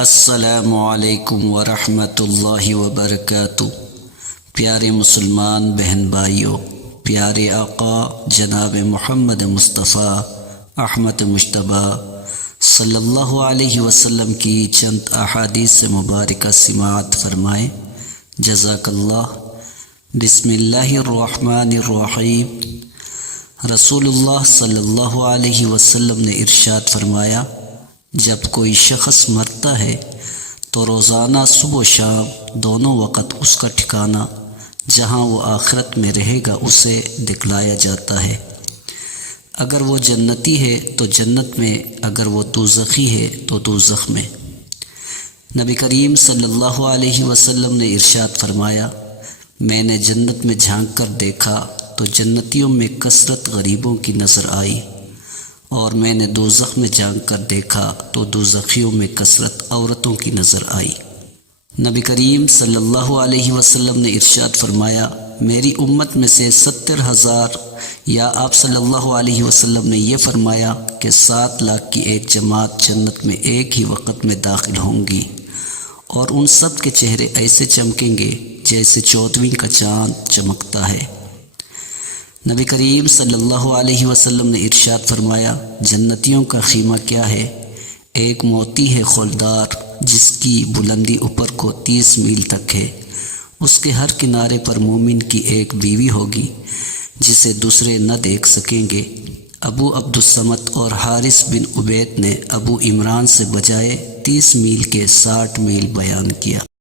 السلام علیکم ورحمۃ اللہ وبرکاتہ۔ پیارے مسلمان بہن بھائیوں، پیارے آقا جناب محمد مصطفیٰ احمد مجتبیٰ صلی اللہ علیہ وسلم کی چند احادیث مبارکہ سماعت فرمائیں۔ جزاک اللہ۔ بسم اللہ الرحمن الرحیم۔ رسول اللہ صلی اللہ علیہ وسلم نے ارشاد فرمایا، جب کوئی شخص مرتا ہے تو روزانہ صبح و شام دونوں وقت اس کا ٹھکانہ جہاں وہ آخرت میں رہے گا اسے دکھلایا جاتا ہے۔ اگر وہ جنتی ہے تو جنت میں، اگر وہ دوزخی ہے تو دوزخ میں۔ نبی کریم صلی اللہ علیہ وسلم نے ارشاد فرمایا، میں نے جنت میں جھانک کر دیکھا تو جنتیوں میں کثرت غریبوں کی نظر آئی، اور میں نے دوزخ میں جھانک کر دیکھا تو دوزخیوں میں کثرت عورتوں کی نظر آئی۔ نبی کریم صلی اللہ علیہ وسلم نے ارشاد فرمایا، میری امت میں سے 70,000 یا آپ صلی اللہ علیہ وسلم نے یہ فرمایا کہ 7 لاکھ کی ایک جماعت جنت میں ایک ہی وقت میں داخل ہوں گی، اور ان سب کے چہرے ایسے چمکیں گے جیسے 14ویں کا چاند چمکتا ہے۔ نبی کریم صلی اللہ علیہ وسلم نے ارشاد فرمایا، جنتیوں کا خیمہ کیا ہے؟ ایک موتی ہے خولدار جس کی بلندی اوپر کو 30 میل تک ہے، اس کے ہر کنارے پر مومن کی ایک بیوی ہوگی جسے دوسرے نہ دیکھ سکیں گے۔ ابو عبدالصمد اور حارث بن عبید نے ابو عمران سے بجائے 30 میل کے 60 میل بیان کیا۔